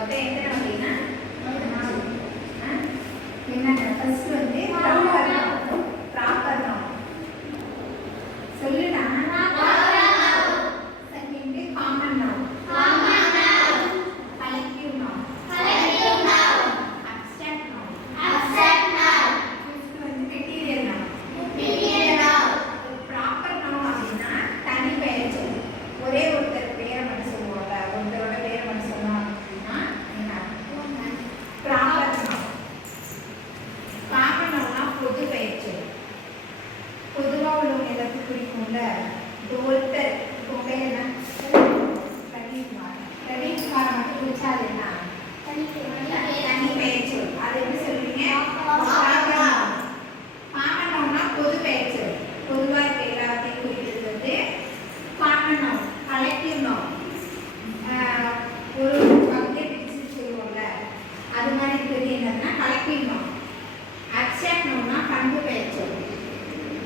மொத்தம் எத்தனை அப்படின்னா என்னென்ன ஃபர்ஸ்ட் வந்து ப்ராப்பர் நவுன் சொல்லுடா. Second common noun, collective noun, abstract noun, fifth வந்து மெட்டீரியல் நவுன். ப்ராப்பர் நவுன் அப்படின்னா தனி பெயர் சொல்லு. ஒரே ஒருத்தர் பேரை மட்டும் சொல்லுவாங்க, ஒருத்தரோட பேரை மட்டும் சொன்னோம் அப்படின்னா என்ன ப்ராப்பர் நவுன். காமன் நவுன்னா பொது பெயர் சொல்லு. பொதுவாக உள்ளவங்க எல்லாத்துக்கும் பிடிக்கும்ல. ஒருத்தர் இப்போ பேர் என்ன ரவிக்குமார். ரவிக்குமாரை மட்டும் பிடிச்சா அது என்ன தனி பெயர் சொல். அது எப்படி சொல்லுவீங்க? காமன் நவுன்னா பொது பெயர் சொல். பொதுவாக இருக்க எல்லாத்தையும் குறிக்கிறது வந்து காமன் நவுன். கலெக்டிவ் நவுன் ஒரு பகுதியை பிரிச்சு சொல்லுவோம்ல, அது மாதிரி இருக்கிறது என்னதுன்னா கலெக்டிவ் நவுன். அப்ஸ்ட்ராக்ட் நவுன்னா பண்பு பெயர் சொல்.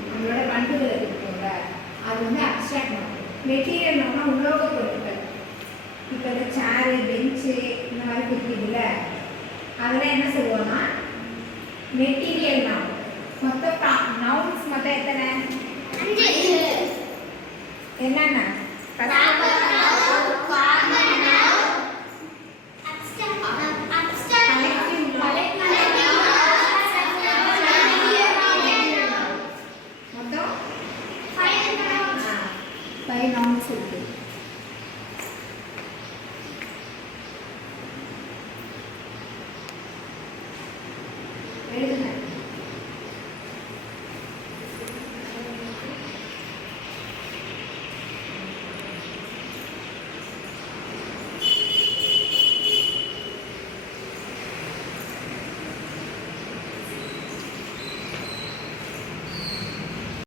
நம்மளோட பண்புகளை இருக்கும்ல, அது வந்து அப்ஸ்ட்ராக்ட் நவுன். மெட்டீரியல் நவுன்னா உலோக பொருட்கள். இப்போ இந்த சேரு பெஞ்சு இந்த மாதிரி குறிக்குதுல்ல, அதெல்லாம் என்ன சொல்லுவோம்னா மெட்டீரியல் நவுன். மொத்தம் நவுன்ஸ் மொத்தம் எத்தனை? என்னென்ன?